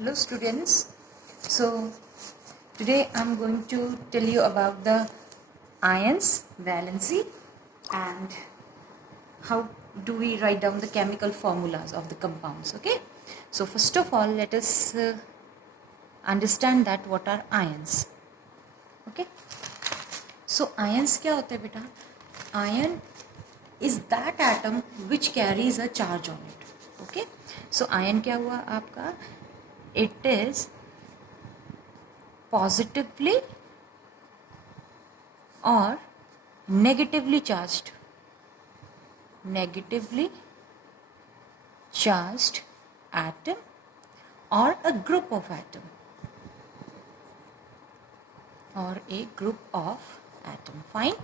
Hello students. So today I'm going to tell you about the ions, valency, and how do we write down the chemical formulas of the compounds. Okay. So first of all, let us understand that what are ions. Okay. So ions क्या होते हैं बेटा? Ion is that atom which carries a charge on it. Okay. So ion क्या हुआ आपका? It is positively or negatively charged atom or a group of atom fine.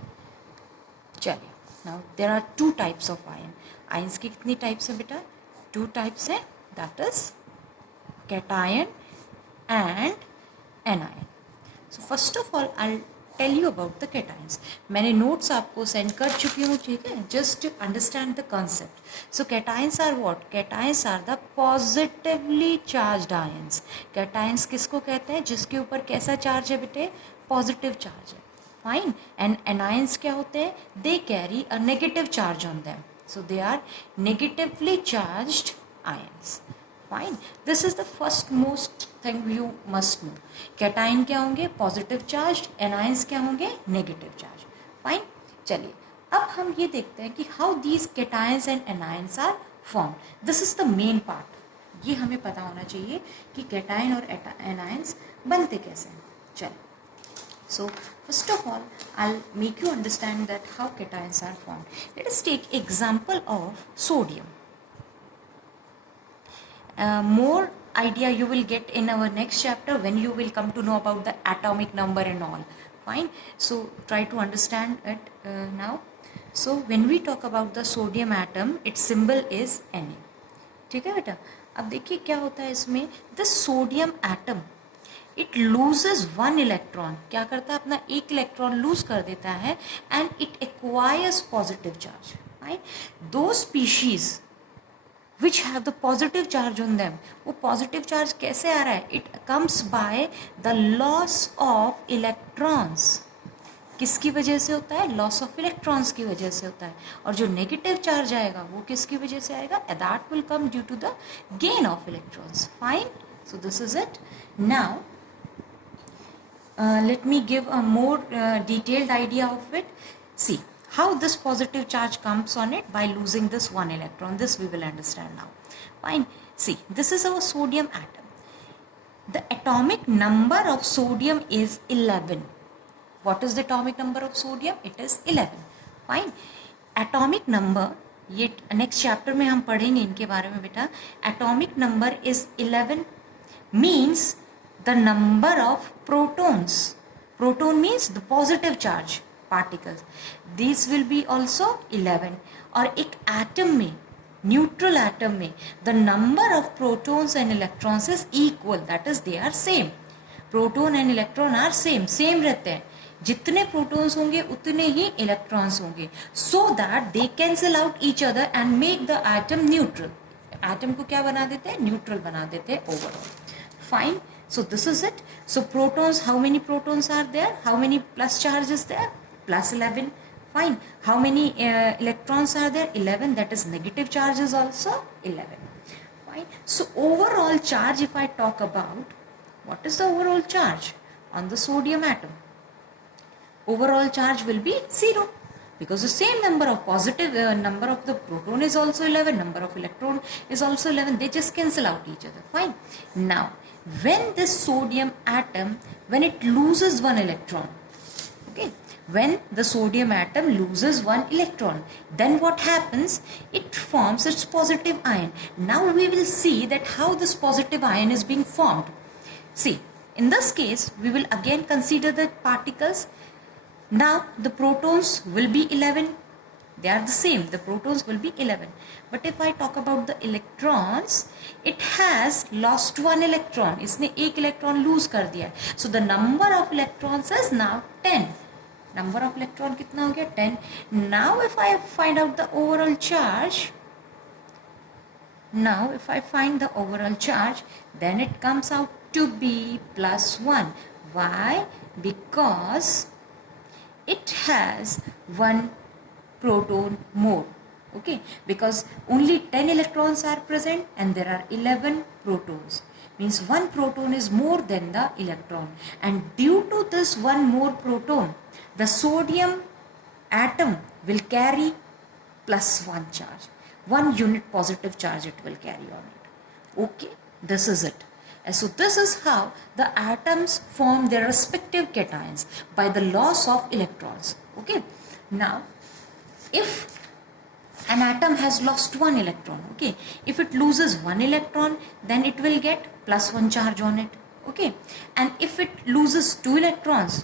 चलिए, now there are two types of ion. Ions की कितनी types है बेटा? Two types है, that is cation and anion. So first of all I'll tell you about the cations. मैंने notes आपको send कर चुकी हूँ, ठीक है? Just understand the concept. So cations are what? Cations are the positively charged ions. Cations किसको कहते हैं? जिसके ऊपर कैसा charge है बेटे? Positive charge है. Fine. And anions क्या होते हैं? They carry a negative charge on them. So they are negatively charged ions. Fine. This is the first most thing you must know. Cation क्या होंगे? Positive charged. Anions क्या होंगे? Negative charged. Fine. चलिए, अब हम ये देखते हैं कि how these cations and anions are formed. This is the main part. ये हमें पता होना चाहिए कि cation और anions बनते कैसे हैं. चलिए. So first of all, I'll make you understand that how cations are formed. Let us take example of sodium. More idea you will get in our next chapter when you will come to know about the atomic number and all. Fine. So try to understand it now. So when we talk about the sodium atom, its symbol is Na. ठीक है बेटा? अब देखिए क्या होता है इसमें. The sodium atom, it loses one electron. क्या करता है? अपना एक इलेक्ट्रॉन लूज कर देता है and it acquires positive charge. Right? Those species which have the positive charge on them, वो positive charge कैसे आ रहा है? It comes by the loss of electrons. किसकी वजह से होता है? Loss of electrons की वजह से होता है. और जो negative charge आएगा वो किसकी वजह से आएगा? That will come due to the gain of electrons. Fine. So this is it. Now let me give a more detailed idea of it. See how this positive charge comes on it by losing this one electron. This we will understand now. Fine. See, this is our sodium atom. The atomic number of sodium is 11. What is the atomic number of sodium? It is 11. Fine. Atomic number, ये next chapter में हम पढ़ेंगे इनके बारे में बेटा. Atomic number is 11 means the number of protons. Proton means the positive charge particles. These will be also 11. और एक atom में, neutral atom में, the number of protons and electrons is equal. That is, they are same. Proton and electron are same रहते हैं. जितने protons होंगे उतने ही electrons होंगे. So that they cancel out each other and make the atom neutral. Atom को क्या बना देते हैं? Neutral बना देते हैं overall. Fine. So this is it. So protons, how many protons are there? How many plus charge is there? Plus 11. Fine. How many electrons are there? 11. That is negative charge is also 11. Fine. So overall charge, if I talk about, what is the overall charge on the sodium atom? Overall charge will be 0. Because the same number of positive, number of the proton is also 11, number of electron is also 11. They just cancel out each other. Fine. Now, when this sodium atom, when it loses one electron, okay, when the sodium atom loses one electron, then what happens? It forms its positive ion. Now we will see that how this positive ion is being formed. See, in this case, we will again consider the particles. Now the protons will be 11. They are the same. The protons will be 11. But if I talk about the electrons, it has lost one electron. इसने एक electron lose कर दिया. So the number of electrons is now 10. Number of electron कितना हो गया? 10. Now if I find out the overall charge, Now if I find the overall charge, then it comes out to be +1. Why? Because it has one proton more. Okay, because only 10 electrons are present and there are 11 protons. Means one proton is more than the electron, and due to this one more proton, the sodium atom will carry +1 charge. 1 unit positive charge it will carry on it. Okay, this is it. And so this is how the atoms form their respective cations, by the loss of electrons. Okay, now if an atom has lost one electron, okay, if it loses one electron, then it will get +1 charge on it. Okay, and if it loses 2 electrons,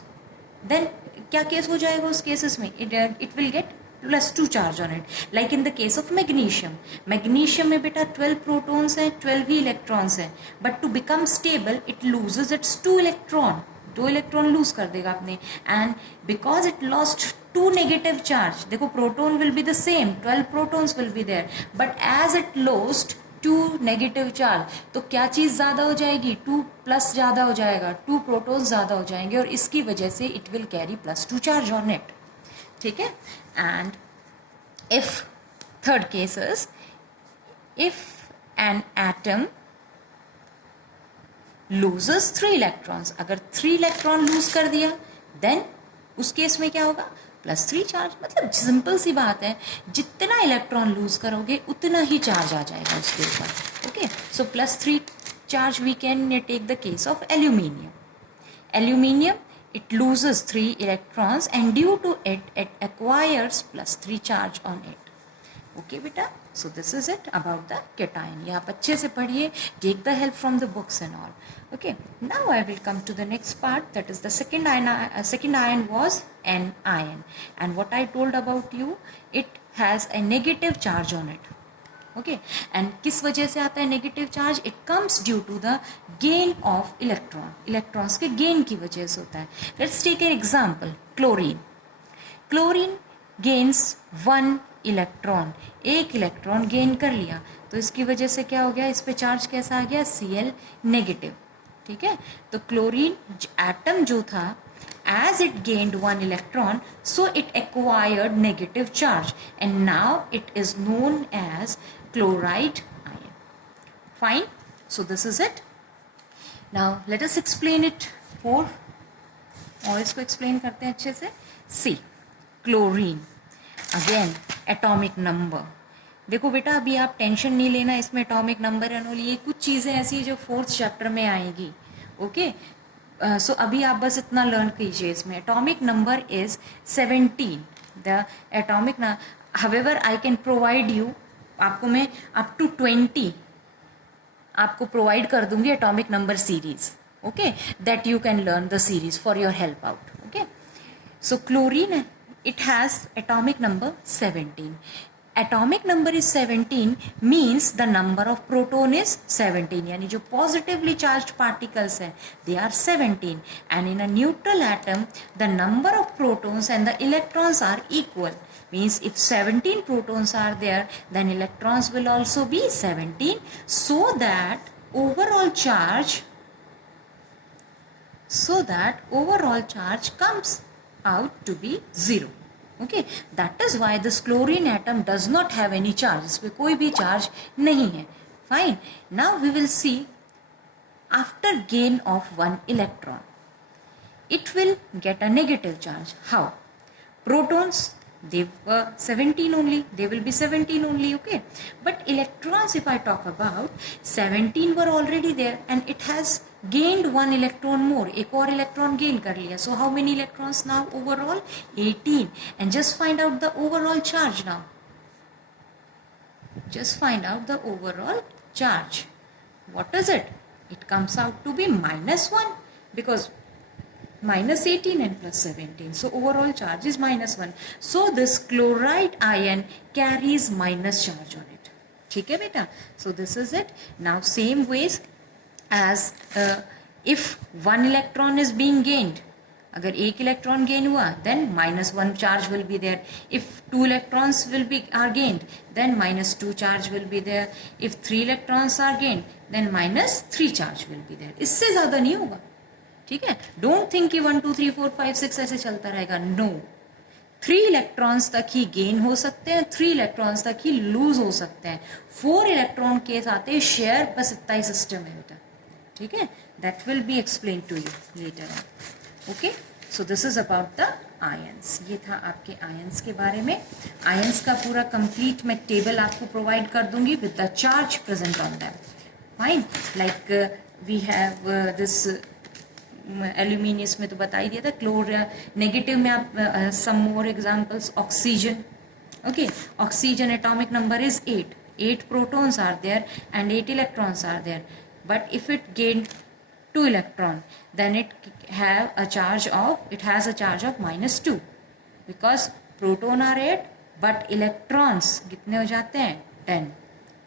then क्या case हो जाएगा उस cases में? It will get +2 charge on it. Like in the case of magnesium. Magnesium में बेटा 12 protons हैं, 12 ही electrons हैं, but to become stable it loses its 2 electron. 2 electron lose कर देगा अपने, and because it lost 2 negative charge, देखो proton will be the same, 12 protons will be there, but as it lost 2 negative charge, तो क्या चीज़ ज़्यादा हो जाएगी? 2 plus ज़्यादा हो जाएगा, 2 प्रोटॉन्स ज़्यादा हो जाएंगे, और इसकी वजह से it will carry +2 charge on it. ठीक है? And if third case is, if an atom loses 3 electrons, अगर 3 electron lose कर दिया, then उस केस में क्या होगा? +3 चार्ज. मतलब सिंपल सी बात है, जितना इलेक्ट्रॉन लूज करोगे उतना ही चार्ज आ जाएगा उसके ऊपर. Okay, so +3 charge we can take the case of aluminium. Aluminium, it loses 3 electrons and due to it acquires +3 charge on it. Okay beta, so this is it about the cation. ये आप अच्छे से पढ़िए, take the help from the books and all. Okay, now I will come to the next part, that is the second ion was an ion, and what I told about you, it has a negative charge on it. Okay, and किस वजह से आता है negative charge? It comes due to the gain of electron. Electrons के gain की वजह से होता है. Let's take an example, chlorine. Chlorine gains 1 electron, 1 electron gain कर लिया, तो इसकी वजह से क्या हो गया? इस पे चार्ज कैसा आ गया? Cl negative. ठीक है, तो क्लोरीन एटम जो था, as it gained 1 electron, so it acquired negative charge, and now it is known as chloride ion. Fine, so this is it. Now let us explain it more, और इसको explain करते हैं अच्छे से. See, chlorine, again atomic number. देखो बेटा, अभी आप टेंशन नहीं लेना, इसमें एटॉमिक नंबर एंड ऑल ये कुछ चीज़ें ऐसी जो 4th चैप्टर में आएगी. ओके, सो अभी आप बस इतना लर्न कीजिए. इसमें atomic number is 17. The atomic ना, however I can provide you, आपको मैं अप टू 20 आपको प्रोवाइड कर दूंगी atomic number series. Okay, that you can learn the series for your help out. Okay, so chlorine, it has atomic number 17. Atomic number is 17 means the number of proton is 17. यानी जो positively charged particles हैं, they are 17. And in a neutral atom, the number of protons and the electrons are equal. Means if 17 protons are there, then electrons will also be 17. So that overall charge comes out to be 0. Okay, that is why this chlorine atom does not have any charge. इस पे कोई भी charge नहीं है. Fine. Now we will see after gain of 1 electron, it will get a negative charge. How? Protons, they were 17 only. They will be 17 only. Okay, but electrons, if I talk about, 17 were already there, and it has gained 1 electron more. एक और electron gain कर लिया. So how many electrons now overall? 18. And just find out the overall charge now. Just find out the overall charge. What is it? It comes out to be -1, because -18 and +17. So overall charge is -1. So this chloride ion carries minus charge on it. ठीक है बेटा? So this is it. Now same ways as if 1 electron is being gained, अगर एक electron gain हुआ then -1 charge will be there. If 2 electrons will be are gained then -2 charge will be there. If 3 electrons are gained then -3 charge will be there. इससे ज्यादा नहीं होगा. ठीक है, don't think कि 1 2 3 4 5 6 ऐसे चलता रहेगा. नो, 3 इलेक्ट्रॉन्स तक ही गेन हो सकते हैं, 3 इलेक्ट्रॉन्स तक ही लूज हो सकते हैं. 4 इलेक्ट्रॉन के साथ शेयर, बस इतना ही सिस्टम है बेटा. ठीक है, that will be explain to you later on. Okay, so this is about the ions. ये था आपके आयंस के बारे में. आयंस का पूरा कंप्लीट मैं टेबल आपको प्रोवाइड कर दूंगी with the charge present on them. Fine, like we have this aluminium में तो बता ही दिया था. क्लोर नेगेटिव में आप some more examples. Oxygen. Okay, oxygen atomic number is 8. 8 protons are there and 8 electrons are there. But if it gain 2 electron, then it has a charge of -2 because proton are 8 but electrons कितने हो जाते हैं 10.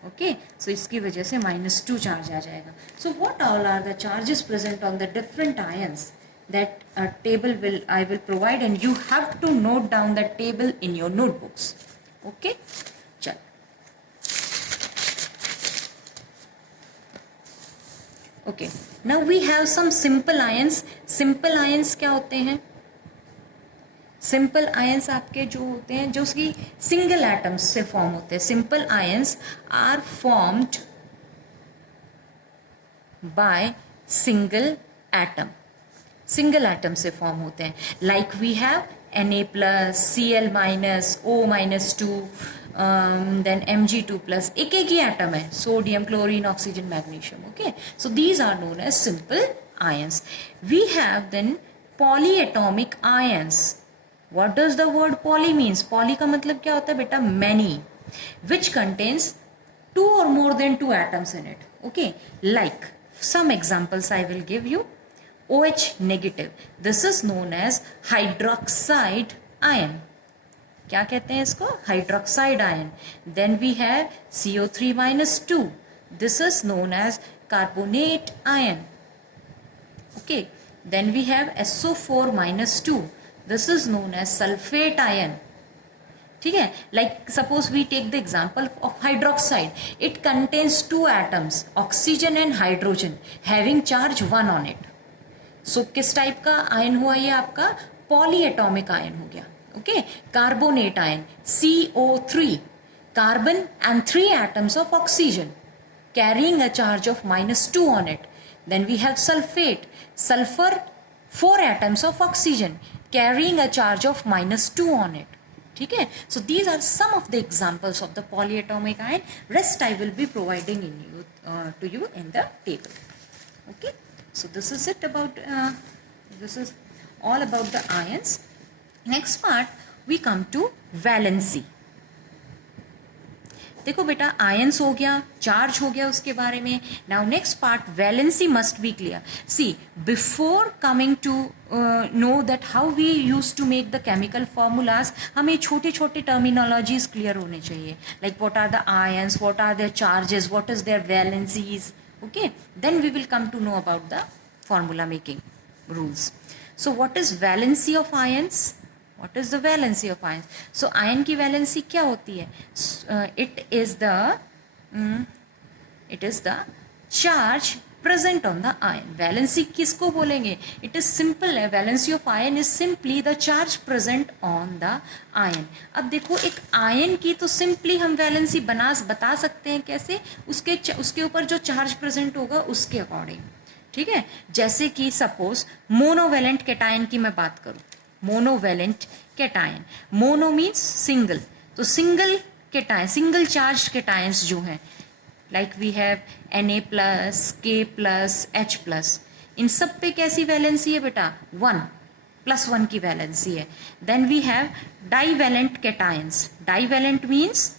Okay, सो इसकी वजह से -2 charge आ जाएगा. So what all are the charges present on the different ions that table I will provide and you have to note down the table in your notebooks. Okay, चल. Okay, now we have some simple ions. Simple ions क्या होते हैं? Simple ions आपके जो होते हैं जो उसकी सिंगल एटम्स से फॉर्म होते हैं. Simple ions are formed by single atom. Single atom से फॉर्म होते हैं. Like we have Na+, Cl-, O-2, then Mg2+. एक एक ही एटम है. Sodium, chlorine, oxygen, magnesium. Okay, so these are known as simple ions. We have then polyatomic ions. What does the word poly means? Poly का मतलब क्या होता है बेटा? Many, which contains 2 or more than 2 atoms in it. Okay, like some examples I will give you. OH negative. This is known as hydroxide ion. क्या कहते हैं इसको? Hydroxide ion. Then we have CO3-2. This is known as carbonate ion. Okay. Then we have SO4-2. This is known as sulfate ion. ठीक है, like suppose we take the example of hydroxide. It contains 2 atoms, oxygen and hydrogen, having charge 1 on it. So किस type का ion हुआ ये आपका? Polyatomic ion हो गया. Okay, carbonate ion CO3, carbon and 3 atoms of oxygen carrying a charge of -2 on it. Then we have sulfate, sulfur, 4 atoms of oxygen carrying a charge of -2 on it. ठीक है, so these are some of the examples of the polyatomic ion. Rest I will be providing to you in the table. Okay, so this is it about this is all about the ions. Next part we come to valency. देखो बेटा, ions हो गया, charge हो गया उसके बारे में. Now next part, valency must be clear. See, before coming to know that how we use to make the chemical formulas, हमें छोटे छोटे टर्मिनोलॉजीज क्लियर होने चाहिए. Like what are the ions, what are their charges, what is their valencies. Okay, then we will come to know about the formula making rules. So what is valency of ions? What is the valency of ions? So ion की valency क्या होती है? It is the charge present on the ion. Valency किसको बोलेंगे? It is simple है. Valency of ion is simply the charge present on the ion. अब देखो, एक ion की तो simply हम valency बता सकते हैं कैसे? उसके ऊपर जो charge present होगा उसके according. ठीक है, जैसे कि सपोज मोनोवेलेंट कैटायन की मैं बात करूं. Monovalent cation, mono means single, तो single cation, single charge cations जो हैं, like we have Na+, K+, H+, इन सब पे कैसी वैलेंसी है बेटा? 1 +1 की वैलेंसी है. Then we have divalent cations. Divalent means,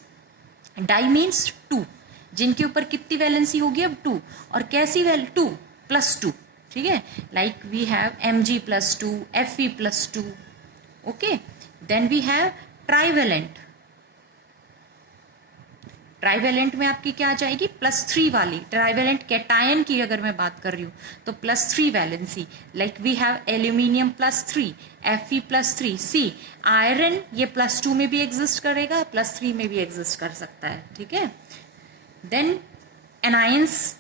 di means 2, जिनके ऊपर कितनी वैलेंसी होगी अब? 2. और कैसी 2 +2. ठीक है, like we have Mg+2, Fe+2. Okay, then we have trivalent. Trivalent में आपकी क्या आ जाएगी, +3 वाली। ट्राइवेलेंट कैटायन की अगर मैं बात कर रही हूँ तो +3 valency, like we have aluminium +3, Fe +3, see iron ये +2 में भी एग्जिस्ट करेगा, +3 में भी एग्जिस्ट कर सकता है, ठीक है। Then anions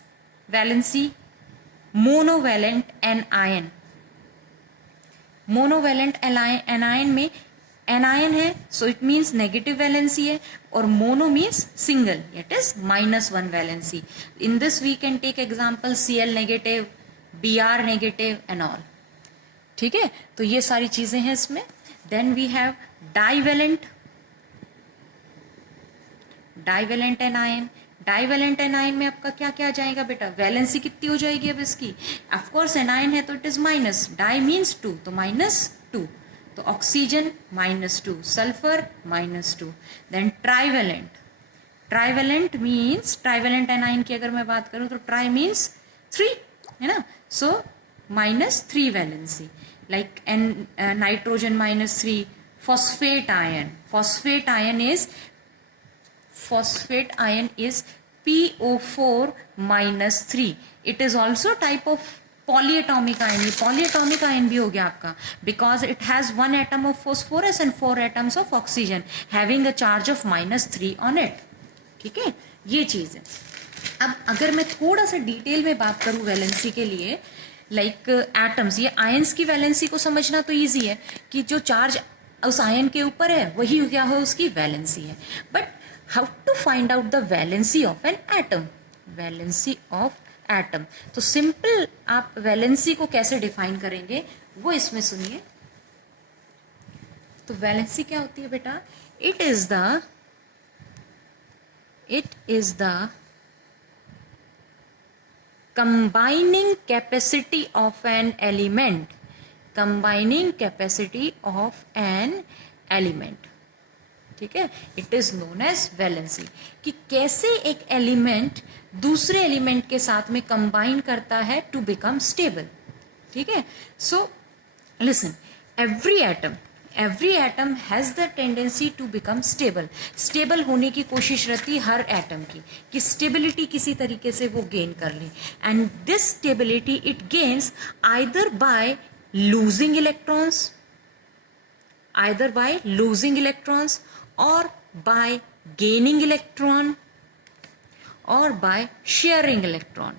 valency, monovalent anion, monovalent anion में एनायन है so it means negative valency है, और mono means single, it is -1 valency. In this we can take example Cl negative, Br negative and all, ठीक है। तो ये सारी चीजें हैं इसमें। Then we have divalent anion. Divalent anion में आपका क्या क्या आ जाएगा बेटा, वैलेंसी कितनी हो जाएगी अब इसकी, ऑफकोर्स एनायन है तो it is minus, di means 2 तो -2, तो oxygen -2, sulphur -2। Then trivalent means, trivalent anion की अगर मैं बात करूं तो ट्राई मीन्स 3 है ना, सो -3 valency, like nitrogen -3। Phosphate ion is PO4 -3. It is also type of polyatomic ion. ये polyatomic ion भी हो गया आपका, because it has 1 atom of phosphorus and 4 atoms of oxygen having a charge of -3 on it, ठीक है, ये चीज है। अब अगर मैं थोड़ा सा डिटेल में बात करूं वैलेंसी के लिए, लाइक एटम्स, ये आयंस की वैलेंसी को समझना तो ईजी है कि जो चार्ज उस आयन के ऊपर है वही क्या है, उसकी वैलेंसी है। But how to find out the valency of an atom, valency of atom, तो सिंपल आप वैलेंसी को कैसे डिफाइन करेंगे वो इसमें सुनिए। तो वैलेंसी क्या होती है बेटा, it is the combining capacity of an element, combining capacity of an element, ठीक है। It is known as valency, कि कैसे एक एलिमेंट दूसरे एलिमेंट के साथ में कंबाइन करता है टू बिकम स्टेबल, ठीक है। So listen, every atom has the tendency to become stable. Stable होने की कोशिश रहती है हर एटम की, कि स्टेबिलिटी किसी तरीके से वो गेन कर ले, and this stability it gains either by losing electrons or by gaining electron or by sharing electron,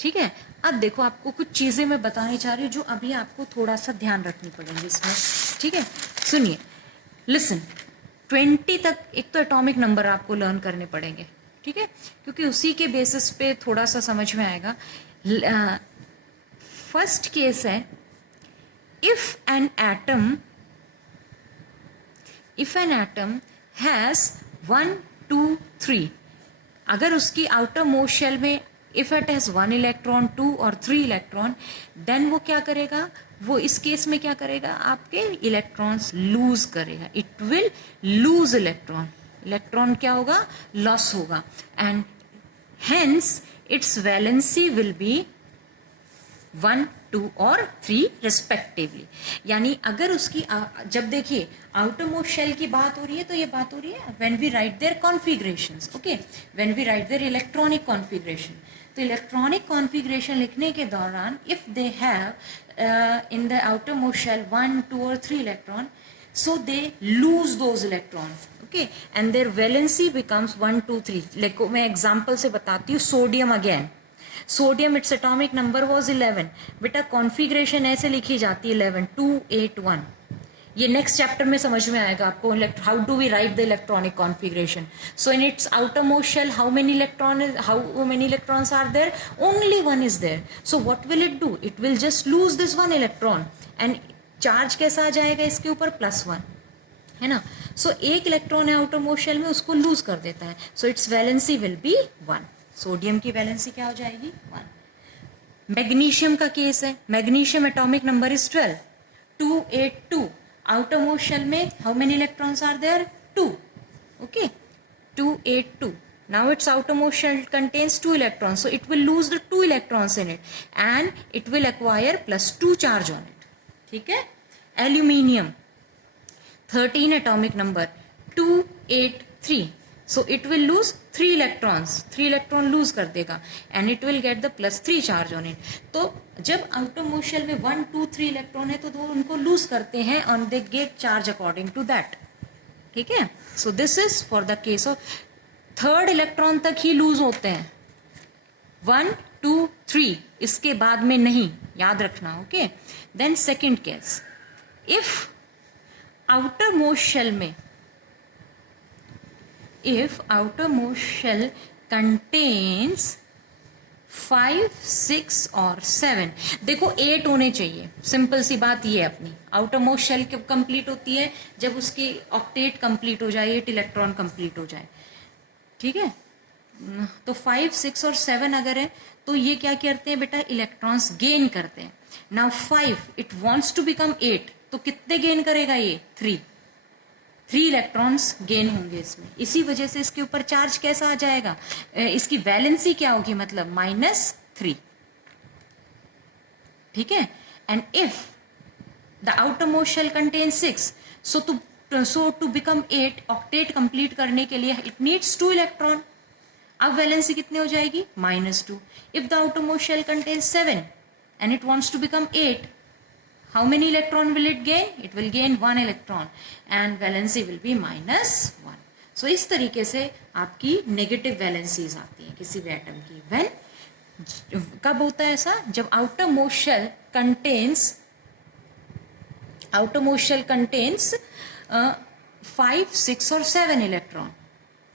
ठीक है। अब देखो आपको कुछ चीजें मैं बताने चाह रही हूँ जो अभी आपको थोड़ा सा ध्यान रखनी पड़ेगी इसमें, ठीक है। सुनिए, लिसन, 20 तक एक तो एटॉमिक नंबर आपको लर्न करने पड़ेंगे, ठीक है, क्योंकि उसी के बेसिस पे थोड़ा सा समझ में आएगा। फर्स्ट केस है, इफ एन एटम हैज 1 2 3, अगर उसकी आउटर मोस्ट शेल में इफ इट हैज 1 इलेक्ट्रॉन 2 और 3 इलेक्ट्रॉन, देन वो क्या करेगा, वो इस केस में क्या करेगा, आपके इलेक्ट्रॉन्स लूज करेगा, इट विल लूज इलेक्ट्रॉन क्या होगा, लॉस होगा, and hence it's valency will be 1 2 और 3 रिस्पेक्टिवली। यानी अगर उसकी जब देखिए आउटर मोस्ट शेल की बात हो रही है तो ये बात हो रही है when we write their configurations, okay, when we write their electronic configuration. तो इलेक्ट्रॉनिक कॉन्फ़िगरेशन लिखने के दौरान if they have in the outer most shell 1 2 और 3 electron, so they lose those electrons, okay, and their valency becomes 1 2 3। देखो मैं example से बताती हूँ, sodium again, sodium its atomic number was 11, बेटा कॉन्फ़िगरेशन ऐसे लिखी जाती है 11 2 8 1। ये नेक्स्ट चैप्टर में समझ में आएगा आपको, how do we write the electronic configuration. So in its outer most shell how many electrons are there, only 1 is there, so what will it do, it will just lose this 1 electron, and charge कैसा आ जाएगा इसके ऊपर, +1, है ना। सो एक electron है outer most shell में, उसको लूज कर देता है, so its valency will be 1। Sodium की वैलेंसी क्या हो जाएगी, 1। मैग्नीशियम का केस है, magnesium atomic number is 12 2 8 2, outer most shell में how many electrons are there, 2, okay, 2 8 2। Now its outermost shell contains 2 electrons, so it will lose the 2 electrons in it and it will acquire +2 charge on it, ठीक है। Aluminium 13 atomic number 2 8 3, so it will lose 3 electron lose कर देगा and it will get the +3 charge on it. तो जब outer most shell में 1, 2, 3 electron है तो वो उनको लूज करते हैं और they get charge according to that. ठीक है. So this is for the case of third electron तक ही लूज होते हैं, 1, 2, 3, इसके बाद में नहीं, याद रखना. Okay. Then second case, if outermost shell में, if outermost shell contains 5, 6 और 7, देखो 8 होने चाहिए. सिंपल सी बात ये है अपनी. outermost shell कब कंप्लीट होती है? जब उसकी ऑक्टेट कंप्लीट हो जाए, 8 इलेक्ट्रॉन कंप्लीट हो जाए. ठीक है. तो 5, 6 और 7 अगर है तो ये क्या करते हैं बेटा? इलेक्ट्रॉन्स गेन करते हैं. Now 5 it wants to become 8, तो कितने गेन करेगा ये? 3 इलेक्ट्रॉन्स गेन होंगे इसमें. इसी वजह से इसके ऊपर चार्ज कैसा आ जाएगा? इसकी वैलेंसी क्या होगी? मतलब -3. ठीक है. And if the outer most shell contain 6, so to become 8, octet complete करने के लिए इट नीड्स 2 इलेक्ट्रॉन. अब वैलेंसी कितनी हो जाएगी? -2. If the outer most shell contain 7 and it wants to become 8, how many electron will it gain? It will gain 1 electron and valency will be -1. So इस तरीके से आपकी नेगेटिव वैलेंसीज आती हैं किसी भी एटम की. When कब होता है ऐसा? जब outer most shell contains 5, 6 और 7 इलेक्ट्रॉन.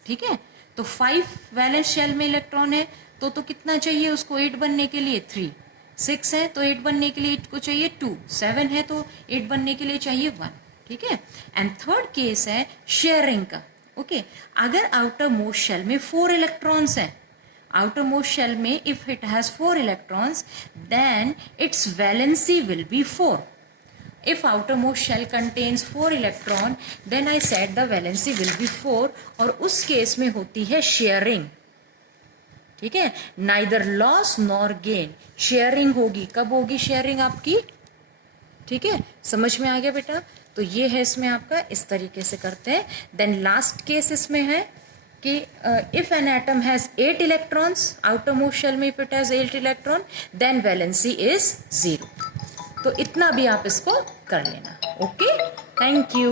ठीक है. तो 5 वैलेंस शेल में इलेक्ट्रॉन है तो कितना चाहिए उसको 8 बनने के लिए? 3. 6 है तो 8 बनने के लिए को चाहिए 2. 7 है तो 8 बनने के लिए चाहिए 1. ठीक है. एंड थर्ड केस है शेयरिंग का. ओके. अगर आउटर मोस्ट शेल में 4 इलेक्ट्रॉन्स हैं, आउटर मोस्ट शेल में if it has 4 electrons then its valency will be 4. If outermost shell contains 4 electron, then I said the valency will be 4. और उस case में होती है शेयरिंग. ठीक है. Neither loss nor gain, sharing होगी. कब होगी शेयरिंग आपकी? ठीक है. समझ में आ गया बेटा? तो ये है इसमें आपका, इस तरीके से करते हैं. देन लास्ट केस इसमें है कि if an atom has 8 electrons, outer most shell में if it has 8 electron then valency is 0. तो इतना भी आप इसको कर लेना. ओके. Thank you.